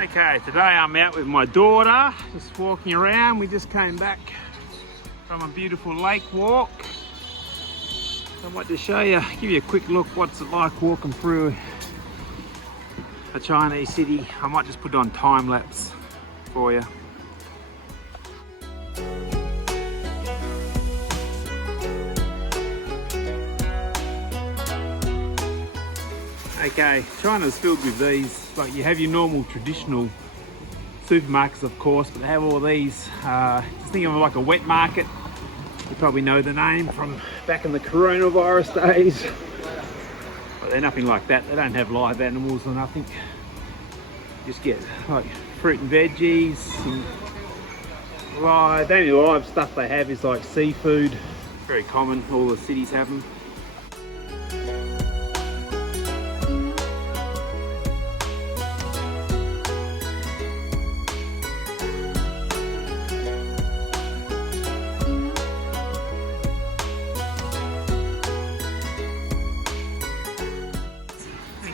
Okay, today I'm out with my daughter, just walking around. We just came back from a beautiful lake walk. So I might just show you, give you a quick look what's it like walking through a Chinese city. I might just put it on time lapse for you. Okay, China's filled with these. Like, you have your normal traditional supermarkets, of course, but they have all these. Just think of it like a wet market. You probably know the name from back in the coronavirus days. But they're nothing like that. They don't have live animals or nothing. Just get like fruit and veggies. And the only live stuff they have is like seafood. Very common. All the cities have them.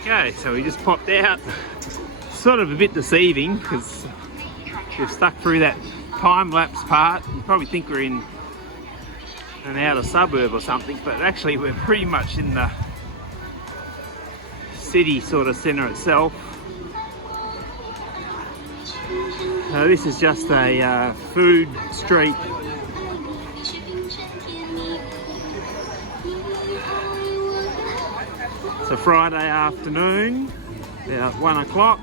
Okay, so we just popped out. Sort of a bit deceiving because we've stuck through that time-lapse part. You probably think we're in an outer suburb or something, but actually we're pretty much in the city sort of centre itself. This is just a food street. It's a Friday afternoon, about 1 o'clock,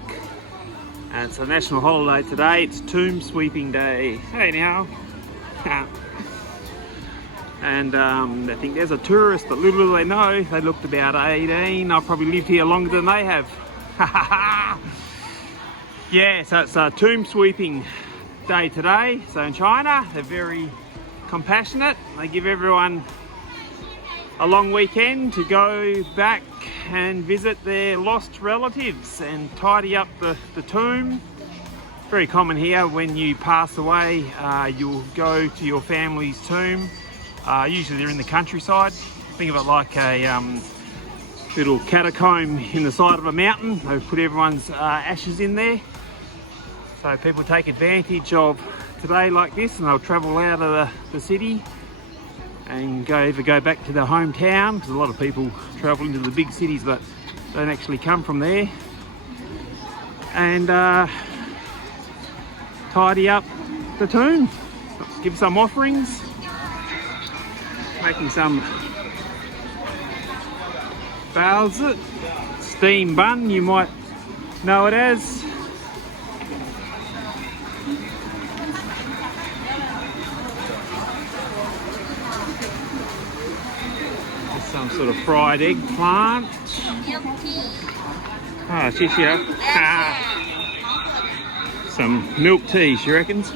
and it's a national holiday today. It's tomb sweeping day. Hey now. And I think there's a tourist, but little do they know, they looked about 18. I've probably lived here longer than they have. Yeah, so it's a tomb sweeping day today. So in China, they're very compassionate. They give everyone a long weekend to go back and visit their lost relatives and tidy up the tomb. Very common here, when you pass away, you'll go to your family's tomb. Usually they're in the countryside. Think of it like a little catacomb in the side of a mountain. They put everyone's ashes in there. So people take advantage of today like this, and they'll travel out of the city and either go back to their hometown, because a lot of people travel into the big cities but don't actually come from there, and tidy up the tomb, give some offerings, making some baozi, steam bun you might know it as. Some sort of fried eggplant. Ah, some milk tea, she reckons.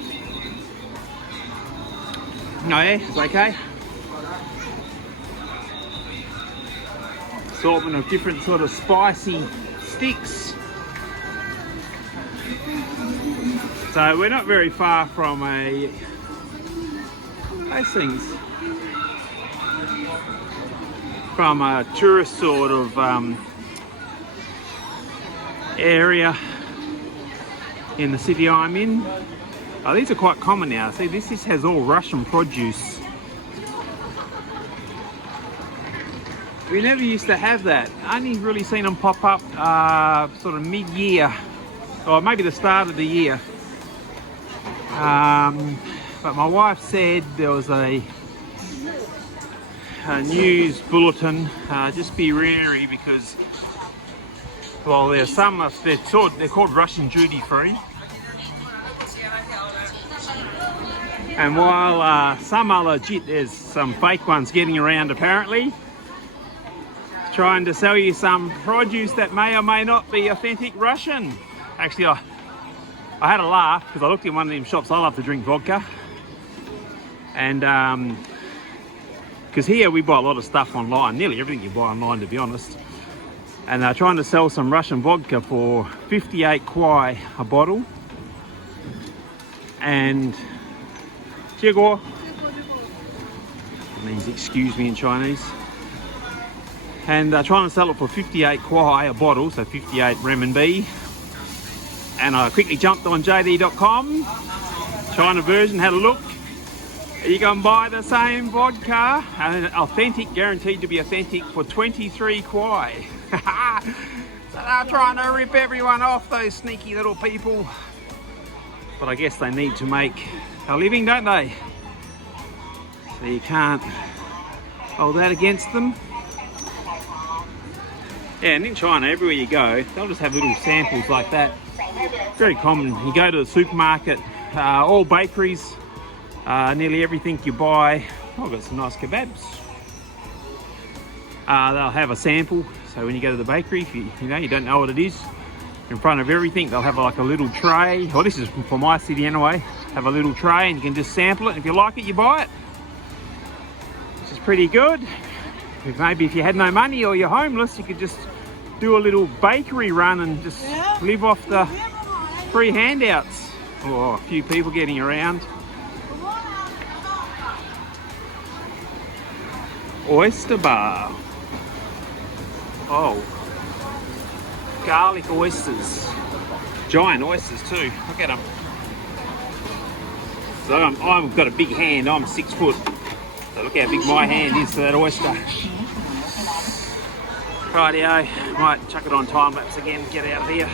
Oh yeah, it's okay. Assortment of different sort of spicy sticks. So we're not very far from those things. From a tourist sort of area in the city I'm in. Oh, these are quite common now. See, this has all Russian produce. We never used to have that. I only really seen them pop up sort of mid-year, or maybe the start of the year. But my wife said there was a news bulletin, just be wary, because well, there's some they're called Russian duty free, and while some are legit, there's some fake ones getting around apparently, trying to sell you some produce that may or may not be authentic Russian. Actually, I had a laugh because I looked in one of them shops. I love to drink vodka, and because here we buy a lot of stuff online, nearly everything you buy online to be honest. And they're trying to sell some Russian vodka for 58 kwai a bottle. And it means excuse me in Chinese. And they're trying to sell it for 58 kwai a bottle, so 58 renminbi. and I quickly jumped on JD.com, China version, had a look. You can buy the same vodka, and authentic, guaranteed to be authentic, for 23 kwai. So they're trying to rip everyone off, those sneaky little people. But I guess they need to make a living, don't they? So you can't hold that against them. Yeah, and in China, everywhere you go, they'll just have little samples like that. Very common. You go to the supermarket, all bakeries, nearly everything you buy. Oh, I've got some nice kebabs. They'll have a sample, so when you go to the bakery, if you don't know what it is, in front of everything they'll have like a little tray. Well, this is for my city anyway. Have a little tray and you can just sample it, and if you like it, you buy it. Which is pretty good. Maybe if you had no money or you're homeless, you could just do a little bakery run and just live off the free handouts. Oh, a few people getting around. Oyster bar. Oh, garlic oysters. Giant oysters too. Look at them. So I've got a big hand. I'm 6 foot. So look how big my hand is for that oyster. Rightio. Might chuck it on time lapse again. Get out of here.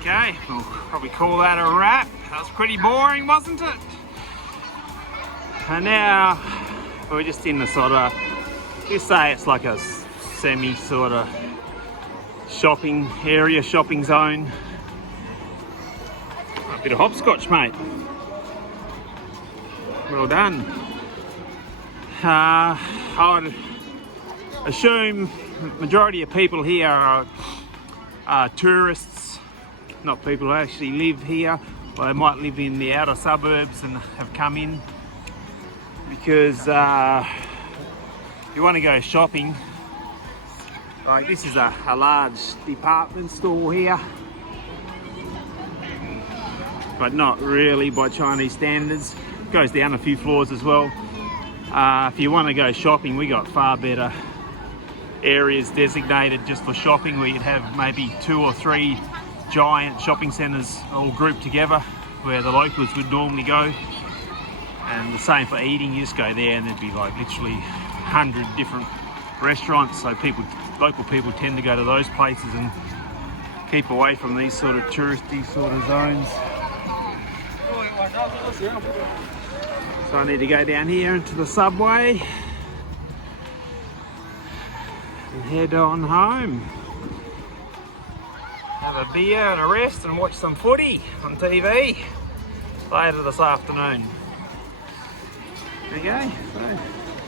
Okay, we'll probably call that a wrap. That was pretty boring, wasn't it? And now we're just in the sort of, you say it's like a semi sort of shopping area, shopping zone. A bit of hopscotch, mate. Well done. I would assume the majority of people here are tourists. Not people who actually live here, but they might live in the outer suburbs and have come in because if you want to go shopping, like this is a large department store here, but not really by Chinese standards. It goes down a few floors as well. If you want to go shopping, we got far better areas designated just for shopping, where you'd have maybe 2 or 3 giant shopping centres all grouped together where the locals would normally go. And the same for eating, you just go there and there'd be like literally 100 different restaurants, so local people tend to go to those places and keep away from these sort of touristy sort of zones. So I need to go down here into the subway and head on home. Have a beer and a rest and watch some footy on TV later this afternoon. There you go, so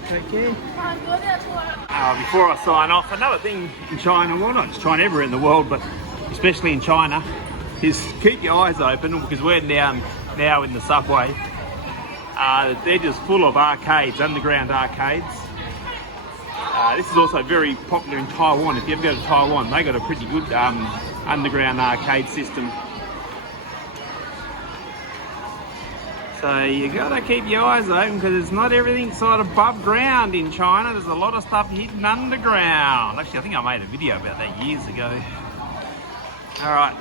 take care. Before I sign off, another thing in China, well not just China, everywhere in the world, but especially in China, is keep your eyes open, because we're down now in the subway. They're just full of arcades, underground arcades. This is also very popular in Taiwan. If you ever go to Taiwan, they got a pretty good underground arcade system. So you gotta keep your eyes open, because it's not everything sort of above ground in China. There's a lot of stuff hidden underground. Actually, I think I made a video about that years ago. All right.